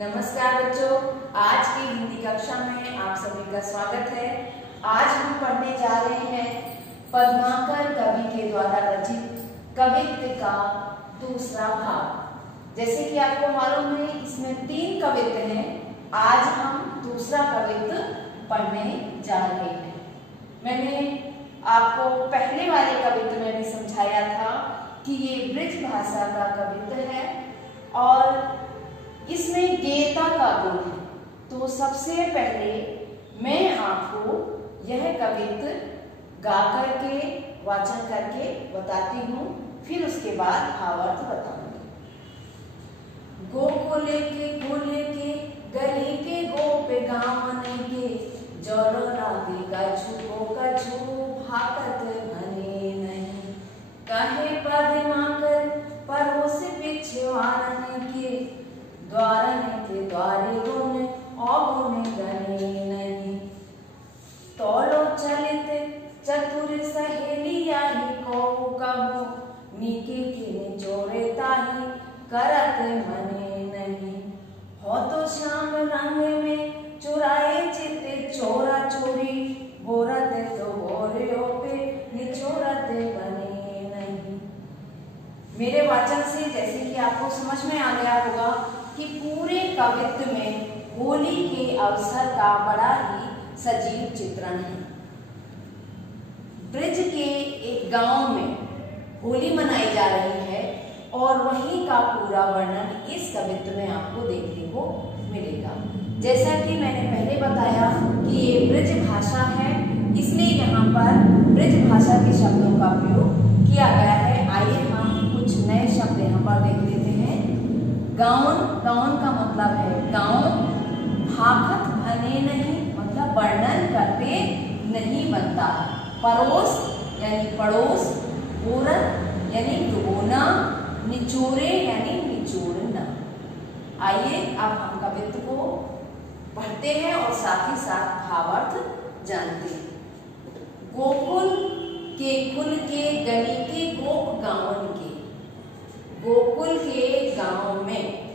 नमस्कार बच्चों, आज की हिंदी कक्षा में आप सभी का स्वागत है। आज हम पढ़ने जा रहे हैं पद्माकर कवि के द्वारा रचित कवित्व का दूसरा भाग। जैसे कि आपको मालूम है, इसमें 3 कवित्व हैं। आज हम दूसरा कवित्व पढ़ने जा रहे हैं। मैंने आपको पहले वाले कवित्व में भी समझाया था कि ये ब्रज भाषा का कवित्व है और इसमें गेयता का गुण है। तो सबसे पहले मैं आपको यह कवित्व गा करके वाचन करके बताती हूँ, फिर उसके बाद भावार्थ बताऊंगी। गोकुले के गली के गोप गावन के जौरो राधी कछु भाकत भने नहीं कहे पद्माकर परोस पिछवारन के द्वारन के द्वारे गुण अवगुण गणे नहीं तोलो चलित चतुर सहेलिया ही को कहो नीके के निचोड़े ताही करत मने नहीं हो तो श्याम रंग में चुराए चित्ते चोरा चोरी बोरत तो बोरे पे निचोरत बने नहीं। मेरे वाचन से जैसे कि आपको समझ में आ गया होगा कि पूरे कवित्व में होली के अवसर का बड़ा ही सजीव चित्रण है। ब्रज के एक गांव में होली मनाई जा रही है और वहीं का पूरा वर्णन इस कवित्व में आपको देखने को मिलेगा। जैसा कि मैंने पहले बताया कि ये ब्रज भाषा है, इसलिए यहाँ पर ब्रज भाषा के शब्दों का प्रयोग किया गया है। आइए हम कुछ नए शब्द यहाँ पर देख लेते हैं। गाउन, गाउन का मतलब है गाँव। भाकत भने नहीं मतलब वर्णन करते नहीं बनता। परोस यानी पड़ोस। बोरन यानी डुबोना। निचोरे यानी निचोड़ना। आइए अब हम कवित्व को पढ़ते हैं और साथ ही साथ भावार्थ जानते हैं। गोकुल के कुल के गली के गोप गावन के। गोकुल के गांव में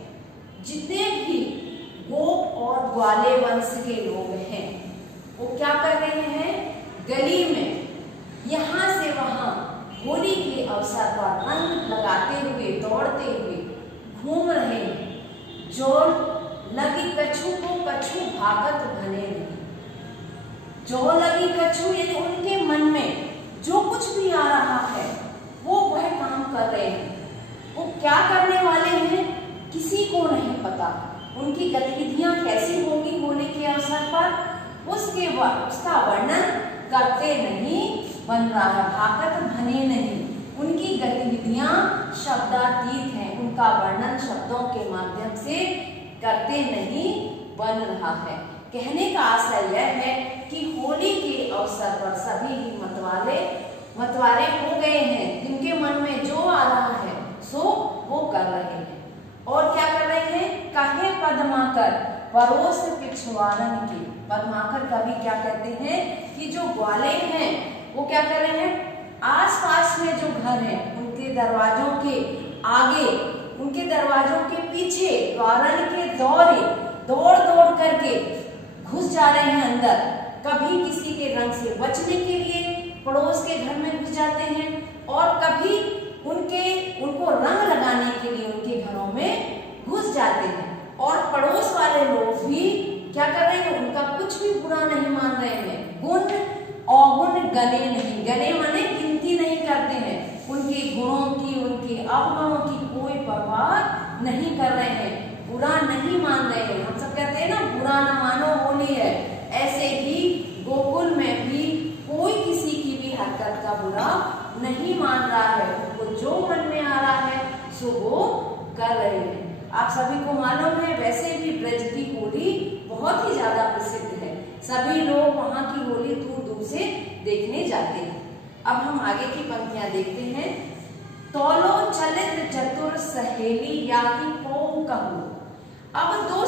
जितने भी गोप और ग्वाले वंश के लोग हैं वो क्या कर रहे हैं, गली में यहाँ से वहां होली के अवसर पर रंग लगाते हुए दौड़ते हुए घूम रहे हैं। जोर लगी कछु को कछु भागत भने नहीं। जो लगी कछु यानी उनके मन में जो कुछ भी आ रहा है वो वह काम कर रहे हैं। वो क्या करने वाले हैं किसी को नहीं पता। उनकी गतिविधियां कैसी होंगी होली के अवसर पर उसका वर्णन करते नहीं बन रहा है। भाकत भने नहीं। उनकी गतिविधियां शब्दातीत हैं, उनका वर्णन शब्दों के माध्यम से करते नहीं बन रहा है। कहने का आशय यह है कि होली के अवसर पर सभी ही मतवाले हो गए हैं। जिनके मन में जो आ रहा है सो वो कर रहे हैं। और क्या कर रहे हैं, कहे पद्माकर परोस पिछवारन के। पद्माकर कवि क्या कहते हैं कि जो ग्वाले हैं वो क्या कर रहे हैं, आसपास में जो घर हैं उनके दरवाजों के आगे, उनके दरवाजों के पीछे द्वारन के दौरे दौड़ दौड़ करके घुस जा रहे हैं अंदर। कभी किसी के रंग से बचने के लिए पड़ोस के घर में घुस जाते हैं और कभी उनको रंग लगाने के लिए उनके घरों में घुस जाते हैं। और पड़ोस वाले लोग भी क्या कर रहे हैं, उनका कुछ भी बुरा नहीं मान रहे हैं। गुण अवगुण गणे नहीं। गणे माने गिनती नहीं करते हैं। उनके गुणों की उनके अवगुणों की कोई परवाह नहीं कर रहे हैं, बुरा नहीं मान रहे हैं। हम सब कहते हैं ना, बुरा न मानो होली है। ऐसे ही गोकुल में भी कोई किसी की भी हरकत का बुरा नहीं मान रहा है। उनको जो मन में आ रहा है सो वो कर रहे हैं। आप सभी को मालूम है, वैसे भी ब्रज की होली बहुत ही ज्यादा प्रसिद्ध है। सभी लोग वहां की होली दूर दूर से देखने जाते हैं। अब हम आगे की पंक्तियां देखते हैं। तोलो चलित चतुर सहेली या ही को कहूं। अब दो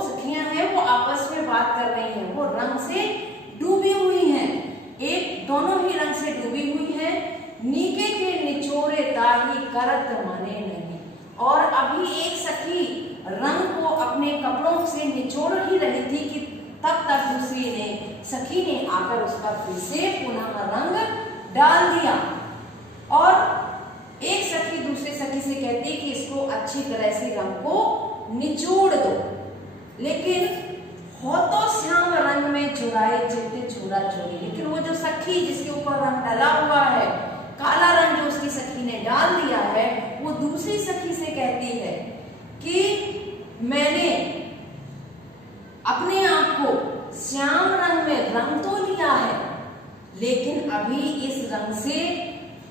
सखियां हैं वो आपस में बात कर रही हैं। वो रंग से डूबी हुई हैं, दोनों ही रंग से डूबी हुई हैं। नीके के निचोरे ताही करत मने नहीं। और अभी एक सखी रंग ही रही थी कि तब तक दूसरी ने सखी ने आकर उस पर फिर से पुनः रंग डाल दिया और एक सखी दूसरे सखी से कहती कि इसको अच्छी तरह से रंग को निचोड़ दो, लेकिन हो तो श्याम रंग में चुराए चिट्टे चोरा चोरी। लेकिन वो जो सखी जिसके ऊपर रंग डला हुआ है, काला रंग जो उसकी सखी ने डाल दिया है, वो दूसरी सखी से कहती है कि मैंने अपने आप को श्याम रंग में रंग तो लिया है, लेकिन अभी इस रंग से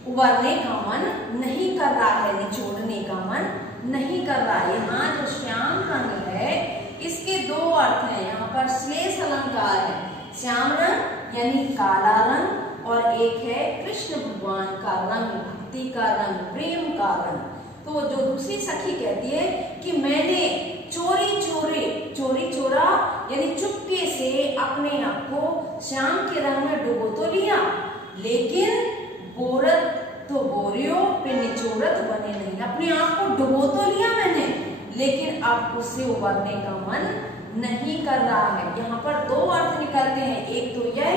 उबरने का मन नहीं कर रहा है, निचोड़ने का मन नहीं कर रहा है। यहाँ जो श्याम रंग है इसके दो अर्थ हैं। यहाँ पर श्लेष अलंकार है, श्याम रंग यानी काला रंग, और एक है कृष्ण भगवान का रंग, भक्ति का रंग, प्रेम का रंग। तो जो दूसरी सखी कहती है कि मैंने चोरी चोरा यानी चुपके से अपने आप को श्याम के रंग में डुबो तो लिया, लेकिन बोरत तो बोरियो पे निचोड़त बने नहीं। अपने आप को डुबो तो लिया मैंने, लेकिन अब उससे उबरने का मन नहीं कर रहा है। यहाँ पर दो अर्थ निकलते हैं। एक तो यह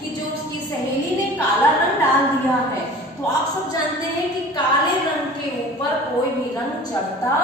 कि जो उसकी सहेली ने काला रंग डाल दिया है, तो आप सब जानते हैं कि काले रंग के ऊपर कोई भी रंग चढ़ता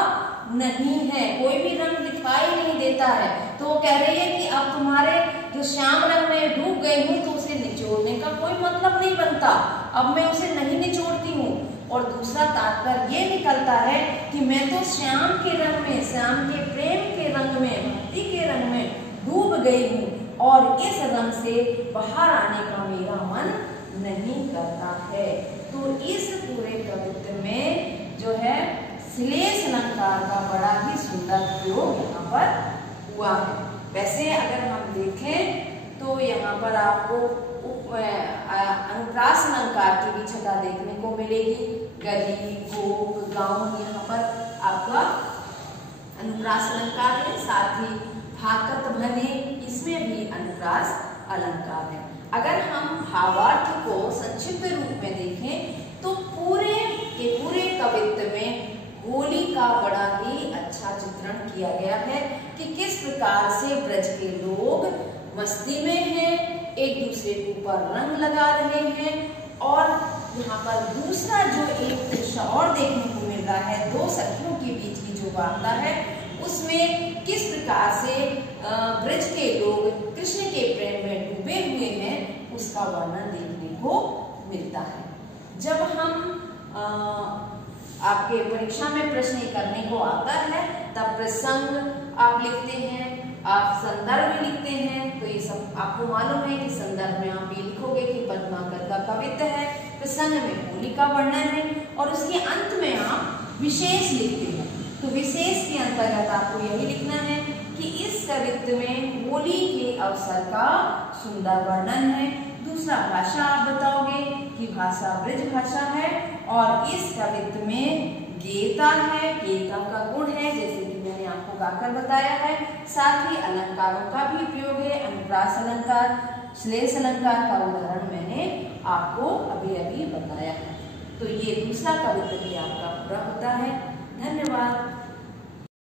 नहीं है, कोई भी रंग दिखाई नहीं देता है। तो वो कह रही है कि अब तुम्हारे जो श्याम रंग में डूब गई हूँ तो उसे निचोड़ने का कोई मतलब नहीं बनता, अब मैं उसे नहीं निचोड़ती हूँ। और दूसरा तात्पर्य ये निकलता है कि मैं तो श्याम के रंग में, श्याम के प्रेम के रंग में, भक्ति के रंग में डूब गई हूँ और इस रंग से बाहर आने का मेरा मन नहीं करता है। तो इस पूरे कवित्व में जो है श्लेष अलंकार का बड़ा ही सुंदर प्रयोग यहाँ पर हुआ है। वैसे अगर हम देखें तो यहाँ पर आपको अनुप्रास अलंकार की भी छटा देखने को मिलेगी। गली, गोप, गाँव, यहाँ पर आपका अनुप्रास अलंकार है, साथ ही भाकत भने, इसमें भी अनुप्रास अलंकार है। अगर हम भावार्थ को संक्षिप्त रूप में देखें तो पूरे के पूरे कवित्व में होली का बड़ा ही अच्छा चित्रण किया गया है कि किस प्रकार से ब्रज के लोग मस्ती में हैं, एक दूसरे के ऊपर रंग लगा रहे हैं। और यहाँ पर दूसरा जो एक दृश्य और देखने को मिल रहा है, दो सखियों के बीच की जो वार्ता है, उसमें किस प्रकार से ब्रज के लोग कृष्ण के प्रेम में डूबे हुए हैं, उसका वर्णन देखने को मिलता है। जब हम आपके परीक्षा में प्रश्न करने को आता है तब प्रसंग आप लिखते हैं, आप संदर्भ भी लिखते हैं। तो ये सब आपको मालूम है कि संदर्भ में आप ये लिखोगे कि पद्माकर का कवित्व है, प्रसंग में होली का वर्णन है, और उसके अंत में आप विशेष लिखते हैं। तो विशेष के अंतर्गत आपको यही लिखना है कि इस कवित्व में होली के अवसर का सुंदर वर्णन है। दूसरा भाषा आप बताओगे कि भाषा ब्रज भाषा है, और इस कवित्व में गेयता है, गेयता का गुण है, जैसे कि मैंने आपको गाकर बताया है। साथ ही अलंकारों का भी प्रयोग है, अनुप्रास अलंकार, श्लेष अलंकार का उदाहरण मैंने आपको अभी अभी बताया है। तो ये दूसरा कवित्व भी आपका पूरा होता है। धन्यवाद।